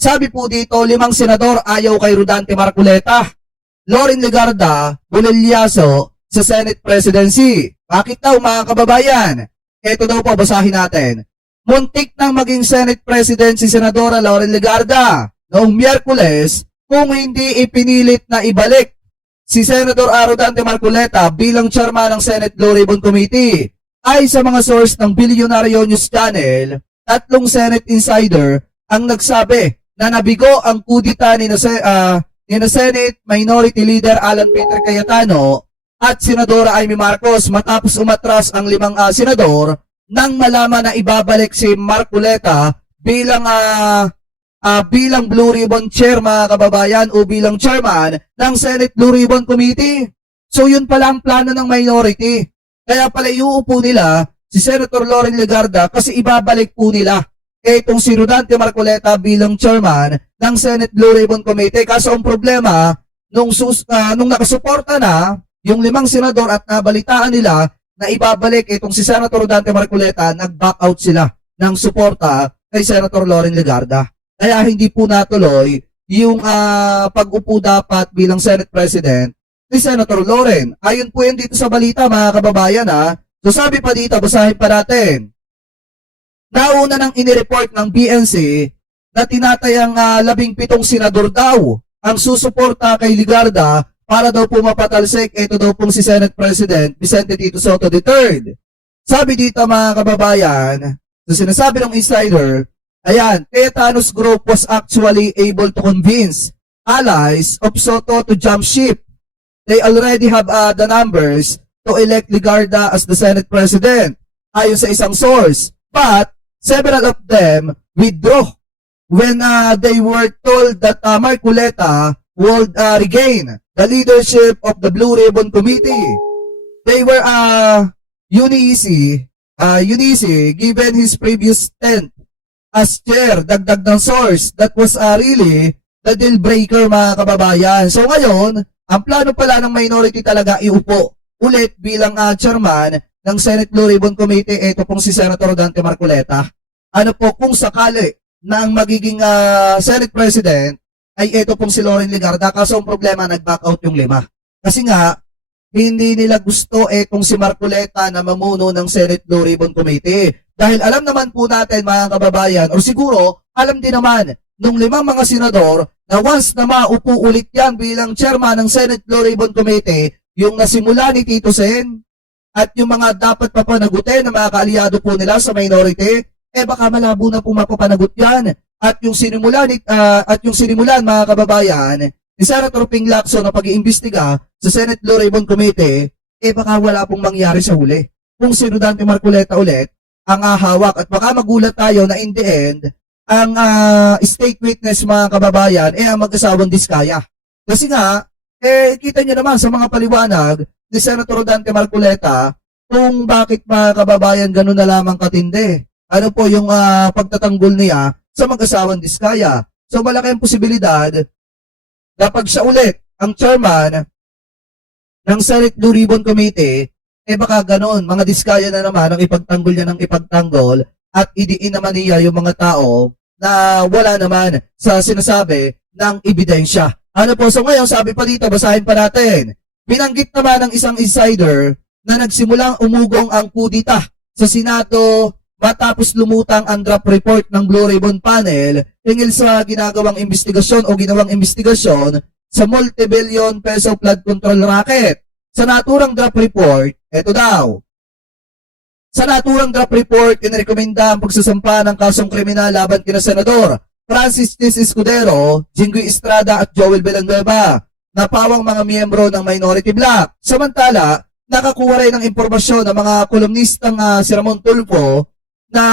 Sabi po dito, 5 senador ayaw kay Rodante Marcoleta. Loren Legarda, Bulilyaso sa Senate Presidency. Bakit daw mga kababayan? Ito daw po, basahin natin. Muntik nang maging Senate President si Senadora Loren Legarda noong Miyerkules kung hindi ipinilit na ibalik si Senator Rodante Marcoleta bilang chairman ng Senate Blue Ribbon Committee. Ay sa mga source ng Bilyonaryo News Channel, 3 Senate insider ang nagsabi na nabigo ang kudita ni Senate Minority Leader Alan Peter Cayetano at Senadora Amy Marcos matapos umatras ang 5 senador nang malaman na ibabalik si Marcoleta bilang bilang Blue Ribbon Chair mga kababayan o bilang chairman ng Senate Blue Ribbon Committee. So yun pala ang plano ng minority. Kaya pala iuupo nila si Senator Loren Legarda kasi ibabalik po nila itong si Rodante Marcoleta bilang chairman ng Senate Blue Ribbon Committee. Kaso ang problema, nung nakasuporta na yung 5 senador at nabalitaan nila na ibabalik itong si Senator Rodante Marcoleta, nag-back out sila ng suporta kay Senator Loren Legarda. Kaya hindi po natuloy yung pag-upo dapat bilang Senate President ni Senator Loren. Ayon po yan dito sa balita mga kababayan ha. So sabi pa dito, basahin pa natin. Nauna nang inireport ng BNC na tinatayang 17 senador daw ang susuporta kay Legarda para daw po mapatalsik ito daw pong si Senate President Vicente Tito Sotto III. Sabi dito mga kababayan, so sinasabi ng insider, ayan, Cayetanos Group was actually able to convince allies of Sotto to jump ship. They already have the numbers to elect Legarda as the Senate President, ayon sa isang source. But several of them withdraw when they were told that Marcoleta would regain the leadership of the Blue Ribbon Committee. They were uneasy given his previous stint as chair, dagdag ng source. That was really the deal breaker mga kababayan. So ngayon, ang plano pala ng minority talaga iupo ulit bilang chairman ng Senate Blue Ribbon Committee, ito pong si Senator Rodante Marcoleta. Ano po kung sakali na ang magiging Senate President ay ito pong si Loren Legarda, kaso ang problema nag-back out yung 5. Kasi nga, hindi nila gusto itong si Marcoleta na mamuno ng Senate Blue Ribbon Committee. Dahil alam naman po natin mga kababayan, o siguro alam din naman nung 5 mga senador na once na maupo ulit yan bilang chairman ng Senate Blue Ribbon Committee, yung nasimula ni Tito Sen, at yung mga dapat papanagutin ng mga kaalyado po nila sa minority, baka malabo na po mapapanagot yan. At yung sinimulan mga kababayan ni Senator Ping Lacson na pag-iimbestiga sa Senate Blue Ribbon Committee, baka wala pong mangyari sa huli. Kung si Rodante Marcoleta ulit ang hawak, at baka magulat tayo na in the end, ang state witness mga kababayan ang mag-asawang Diskaya. Kasi nga, kita nyo naman sa mga paliwanag ni Senator Rodante Marcoleta kung bakit mga kababayan ganun na lamang katindi. Ano po yung pagtatanggol niya sa mag-asawang Diskaya. So malaki ang posibilidad na pag siya ulit ang chairman ng Senate Blue Ribbon Committee, baka ganun, mga Diskaya na naman ang ipagtanggol niya ng ipagtanggol at idiin naman niya yung mga tao na wala naman sa sinasabi ng ebidensya. Ano po, so ngayon sabi pa dito, basahin pa natin. Binanggit naman ng isang insider na nagsimulang umugong ang kudita sa Senado matapos lumutang ang draft report ng Blue Ribbon Panel hinggil sa ginagawang investigasyon sa multi-billion peso flood control racket. Sa naturang draft report, eto daw. Sa naturang draft report, inirekomenda ang pagsasampa ng kasong kriminal laban kina Senador Francis Tis Escudero, Jinggoy Estrada at Joel Villanueva na pawang mga miyembro ng minority bloc. Samantala, nakakuha rin ng impormasyon ng mga kolumnistang si Ramon Tulfo na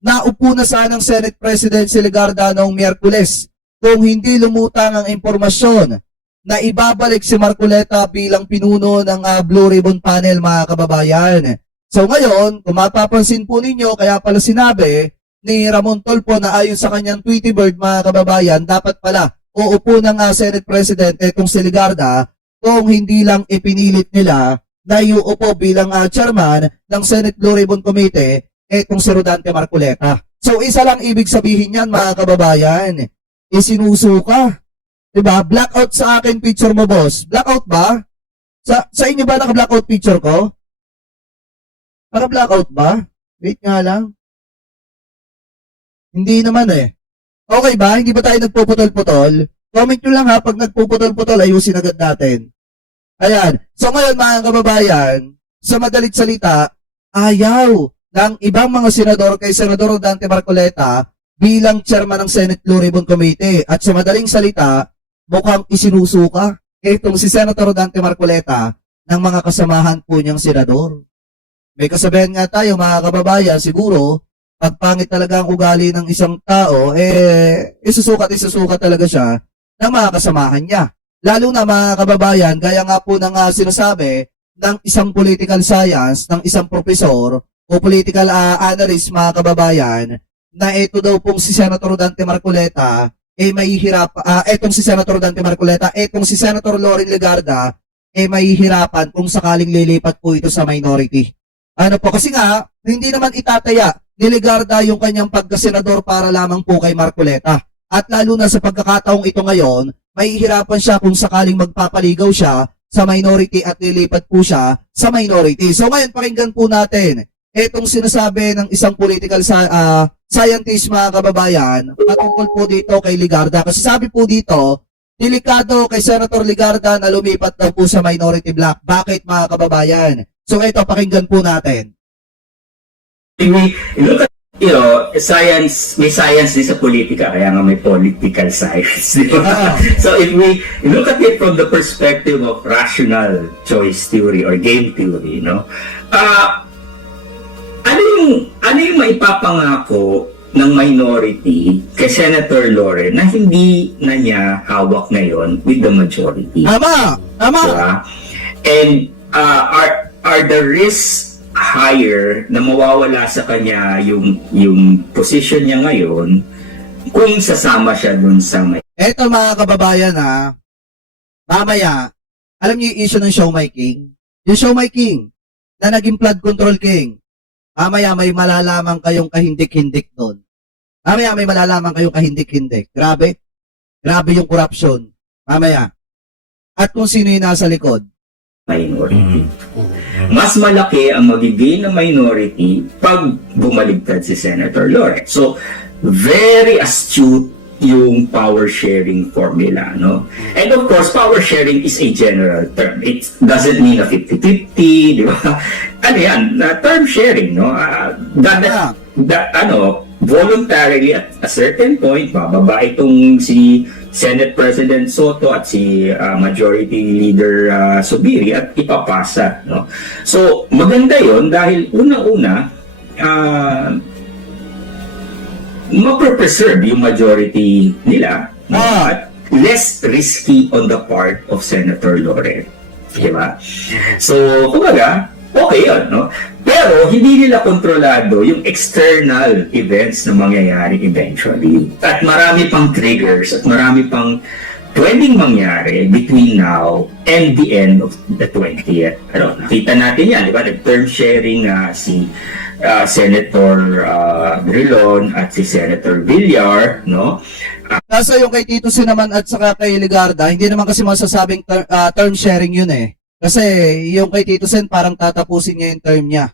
naupo na sana ng Senate President si Legarda noong Miyerkules kung hindi lumutang ang impormasyon na ibabalik si Marcoleta bilang pinuno ng Blue Ribbon Panel mga kababayan. So ngayon, kung mapapansin po ninyo, kaya pala sinabi ni Ramon Tulfo na ayon sa kanyang Tweety Bird mga kababayan, dapat pala uupo ng Senate President itong si Legarda kung hindi lang ipinilit nila na iuupo bilang chairman ng Senate Blue Ribbon Committee itong si Rodante Marcoleta. So, isa lang ibig sabihin yan, mga kababayan. Isinusuka. Diba? Blackout sa akin picture mo, boss. Blackout ba? Sa inyo ba naka-blackout picture ko? Naka-blackout ba? Wait nga lang. Hindi naman eh. Okay ba? Hindi ba tayo nagpuputol-putol? Comment nyo lang ha, pag nagpuputol-putol, ayusin agad natin. Ayan. So ngayon mga kababayan, sa madalit salita, ayaw ng ibang mga senador kay Senador Dante Marcoleta bilang chairman ng Senate Blue Ribbon Committee. At sa madaling salita, mukhang isinusuka itong si Senator Dante Marcoleta ng mga kasamahan po niyang senador. May kasabihan nga tayo mga kababayan, siguro, pag pangit talaga ang ugali ng isang tao, isusukat talaga siya ng mga kasamahan niya. Lalo na mga kababayan, gaya nga po ng sinasabi ng isang political science, ng isang profesor o political analyst mga kababayan, na ito daw pong si Senator Dante Marcoleta, etong si Senator Dante Marcoleta, etong si Senator Loren Legarda, mahihirapan kung sakaling lilipat po ito sa minority. Ano po, kasi nga, hindi naman itataya ni Legarda yung kanyang pagkasenador para lamang po kay Marcoleta. At lalo na sa pagkakataong ito ngayon, mahihirapan siya kung sakaling magpapaligaw siya sa minority at lilipat po siya sa minority. So ngayon, pakinggan po natin itong sinasabi ng isang political scientist mga kababayan patungkol po dito kay Legarda. Kasi sabi po dito, delikado kay Senator Legarda na lumipat daw po sa minority block. Bakit mga kababayan? So ito, pakinggan po natin. We look at, science, may science din sa politika, kaya nga may political science. So if we look at it from the perspective of rational choice theory or game theory, ano yung maipapangako ng minority kay Senator Loren na hindi na niya hawak ngayon with the majority? Tama! Diba? And are the risks higher na mawawala sa kanya yung position niya ngayon kung sasama siya dun sa may... Eto mga kababayan mamaya, alam niyo yung issue ng Show My King? Yung Show My King na naging flood control king, mamaya may malalaman kayong kahindik-hindik doon. Mamaya may malalaman kayong kahindik-hindik. Grabe yung corruption. Mamaya. At kung sino yung nasa likod. Minority. Mas malaki ang magiging ng minority pag bumaligtad si Senator Loren. So, very astute yung power sharing formula, no? And of course, power sharing is a general term. It doesn't mean a 50-50, di ba? Ano yan? Term sharing, no? Voluntarily at a certain point, bababa itong si Senate President Soto at si Majority Leader Subiri at ipapasa, no? So, maganda yon dahil unang-una, ma-preserve yung majority nila, no? At less risky on the part of Senator Loren. Diba? So, kumbaga, okay yun, no? Pero, hindi nila kontrolado yung external events na mangyayari eventually. At marami pang triggers at marami pang pwedeng mangyari between now and the end of the 20th. Nakita natin yan, di ba? Nag-term sharing si Senator Drilon at si Senator Villar, no? Kaso yung kay Tito Sen naman at saka kay Legarda, hindi naman kasi masasabing term sharing yun eh. Kasi yung kay Tito Sen parang tatapusin niya yung term niya,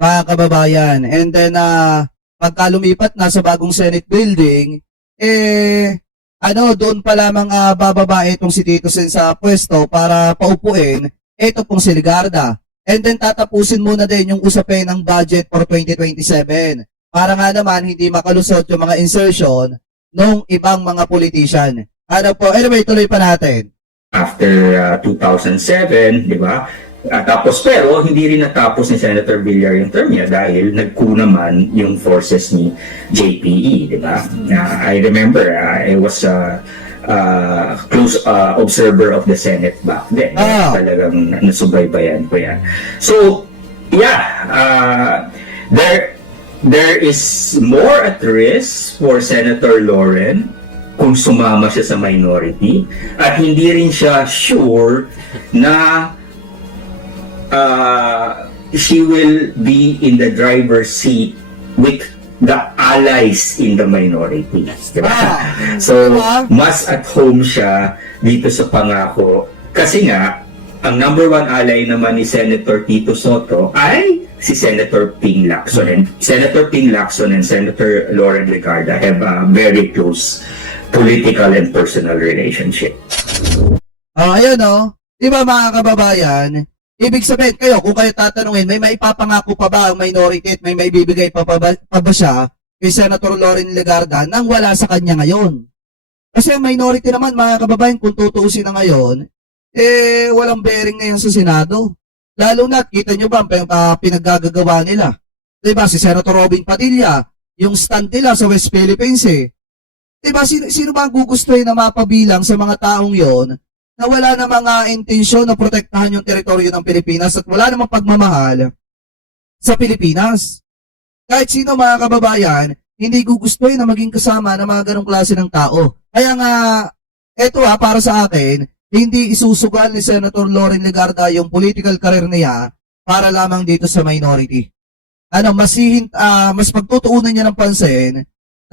mga kababayan. And then pagka lumipat na sa bagong Senate building, doon pa lamang bababa itong si Tito Sen sa pwesto para paupuin ito pong si Legarda. And then tatapusin muna din yung usapin ng budget for 2027 para nga naman hindi makalusot yung mga insertion ng ibang mga politician. Anyway, tuloy pa natin. After 2007, di ba? Tapos pero hindi rin natapos ni Senator Villar yung term niya dahil nagku naman yung forces ni JPE, di ba? I remember I was close observer of the Senate back then. Talagang nasubaybayan ko yan. So, yeah, there is more at risk for Senator Loren kung sumama siya sa minority at hindi rin siya sure na she will be in the driver's seat with the allies in the minority. Diba? Ah, So, diba? mas at home siya dito sa pangako. Kasi nga, ang number one ally naman ni Senator Tito Soto ay si Senator Ping Lacson. And Senator Ping Lacson and Senator Lauren Legarda have a very close political and personal relationship. Ayun o. Di ba mga kababayan, ibig sabihin kayo, kung kayo tatanungin, may maipapangako pa ba ang minority at may maibibigay pa ba siya kay Senator Lauren Legarda nang wala sa kanya ngayon? Kasi ang minority naman, mga kababayan, kung tutuusin na ngayon, walang bearing ngayon sa Senado. Lalo na, kita nyo ba ang pinaggagawa nila? Diba, si Senator Robin Padilla, yung stand nila sa West Philippines Diba, sino ba ang gugustuhin na mapabilang sa mga taong yon na wala na mga intensyon na protektahan yung teritoryo ng Pilipinas at wala namang pagmamahal sa Pilipinas? Kahit sino mga kababayan, hindi gugustuhin na maging kasama ng mga ganong klase ng tao. Kaya nga, eto para sa akin, hindi isusugal ni Senator Lauren Legarda yung political career niya para lamang dito sa minority. Mas pagtutuunan niya ng pansin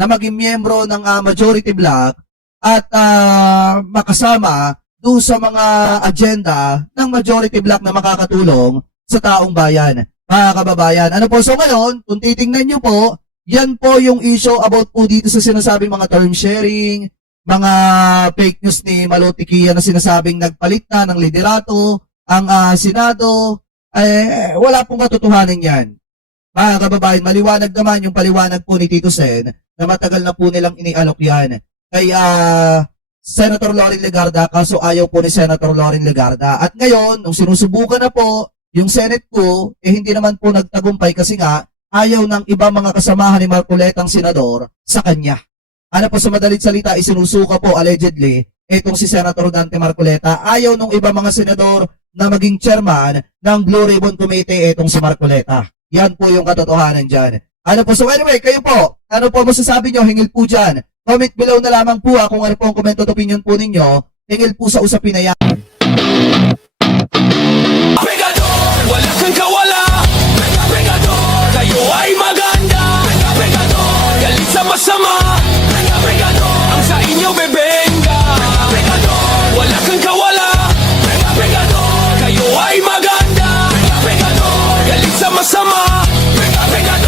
na maging miyembro ng majority bloc at makasama doon sa mga agenda ng majority bloc na makakatulong sa taong bayan. Mga kababayan, so ngayon, kung titingnan nyo po, yan po yung issue about po dito sa sinasabing mga term sharing, mga fake news ni Malotikia na sinasabing nagpalit na ng liderato, ang Senado, wala pong katotohanan yan. Mga kababayan, maliwanag naman yung paliwanag po ni Tito Sen na matagal na po nilang inialok yan. Kay Senator Lauren Legarda, kaso ayaw po ni Senator Lauren Legarda. At ngayon, nung sinusubukan na po yung Senate ko, hindi naman po nagtagumpay kasi nga ayaw ng ibang mga kasamahan ni Marcoleta ang senador sa kanya. Sa madalit salita, isinusuka po allegedly itong si Senator Dante Marcoleta. Ayaw nung iba mga senador na maging chairman ng Blue Ribbon Committee itong si Marcoleta. Yan po yung katotohanan dyan. So anyway, kayo po, ano po masasabi nyo? Hingil po dyan. Comment below na lamang po kung ano po ang komento at opinion po ninyo. Hingil po sa usapin na yan. Pegador, wala kang kawala. Pegador, kayo ay maganda. Pegador, galit sa masama. Pegador, ang sa inyo bebenga. Pegador, wala kang kawala. Pegador, kayo ay maganda. Pegador, galit sa masama. Pegador.